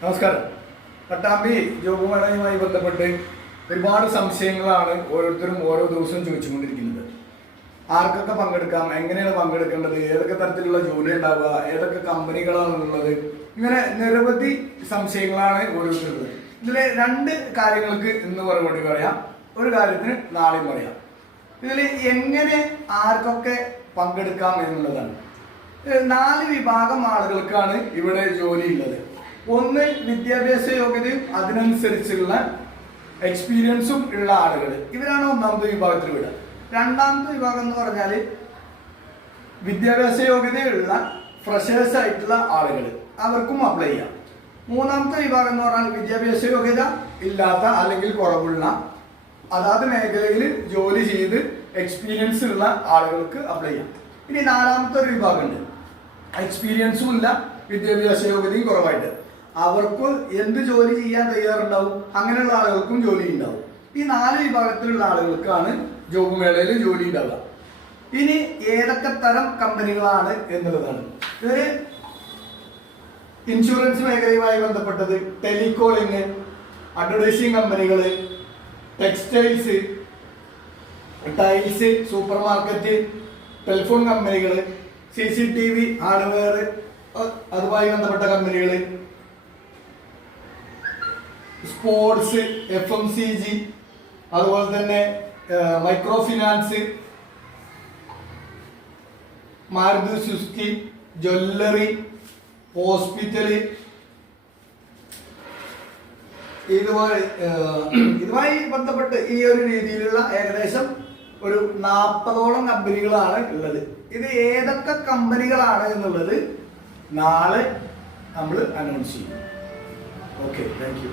നമസ്കാരം. പട്ടാമ്പി ജോബ് മേളയുമായി ബന്ധപ്പെട്ട് ഒരുപാട് സംശയങ്ങളാണ് ഓരോരുത്തരും ഓരോ ദിവസവും ചോദിച്ചുകൊണ്ടിരിക്കുന്നത്. ആർക്കൊക്കെ പങ്കെടുക്കാം, എങ്ങനെയാണ് പങ്കെടുക്കേണ്ടത്, ഏതൊക്കെ തരത്തിലുള്ള ജോലി ഉണ്ടാവുക, ഏതൊക്കെ കമ്പനികളാണുള്ളത്, ഇങ്ങനെ നിരവധി സംശയങ്ങളാണ് ഓരോരുത്തരുള്ളത്. ഇതിൽ രണ്ട് കാര്യങ്ങൾക്ക് ഇന്ന് മറുപടി പറയാം, ഒരു കാര്യത്തിന് നാളെയും പറയാം. ഇതിൽ എങ്ങനെ ആർക്കൊക്കെ പങ്കെടുക്കാം എന്നുള്ളതാണ്. 4 വിഭാഗം ആളുകൾക്കാണ് ഇവിടെ ജോലി ഉള്ളത്. ഒന്ന്, വിദ്യാഭ്യാസ യോഗ്യതയും അതിനനുസരിച്ചുള്ള എക്സ്പീരിയൻസും ഉള്ള ആളുകൾ, ഇവരാണ് ഒന്നാമത്തെ വിഭാഗത്തിൽ വിടുക. രണ്ടാമത്തെ വിഭാഗം എന്ന് പറഞ്ഞാൽ വിദ്യാഭ്യാസ യോഗ്യതയുള്ള ഫ്രഷേഴ്സ് ആയിട്ടുള്ള ആളുകൾ, അവർക്കും അപ്ലൈ ചെയ്യാം. മൂന്നാമത്തെ വിഭാഗം എന്ന് പറഞ്ഞാൽ വിദ്യാഭ്യാസ യോഗ്യത ഇല്ലാത്ത അല്ലെങ്കിൽ കുറവുള്ള അതാത് മേഖലയിൽ ജോലി ചെയ്ത് എക്സ്പീരിയൻസ് ഉള്ള ആളുകൾക്ക് അപ്ലൈ ചെയ്യാം. ഇനി നാലാമത്തെ ഒരു വിഭാഗമുണ്ട്, എക്സ്പീരിയൻസും ഇല്ല വിദ്യാഭ്യാസ യോഗ്യതയും കുറവായിട്ട്, അവർക്ക് എന്ത് ജോലി ചെയ്യാൻ തയ്യാറുണ്ടാവും, അങ്ങനെയുള്ള ആളുകൾക്കും ജോലി ഉണ്ടാവും. ഈ 4 വിഭാഗത്തിലുള്ള ആളുകൾക്കാണ് ജോബ് മേളയിൽ ജോലി ഉണ്ടാവുക. ഇനി ഏതൊക്കെ തരം കമ്പനികളാണ് എന്നുള്ളതാണ്. ഇവര് ഇൻഷുറൻസ് മേഖലയുമായി ബന്ധപ്പെട്ടത്, ടെലികോളിംഗ്, അഡ്വർടൈസിംഗ് കമ്പനികൾ, textiles, tiles, super market, telephone കമ്പനികൾ, CCTV ഹാർഡ്വെയർ അതുമായി ബന്ധപ്പെട്ട കമ്പനികൾ, സ്പോർട്സ്, FMCG, അതുപോലെ തന്നെ micro finance, Maruti Suzuki, jewellery, hospital, ഇതുമായി ബന്ധപ്പെട്ട് ഈ ഒരു രീതിയിലുള്ള ഏകദേശം ഒരു 40ഓളം കമ്പനികളാണ് ഉള്ളത്. ഇത് ഏതൊക്കെ കമ്പനികളാണ് എന്നുള്ളത് നാളെ നമ്മൾ അനൗൺസ് ചെയ്യും. Okay, thank you.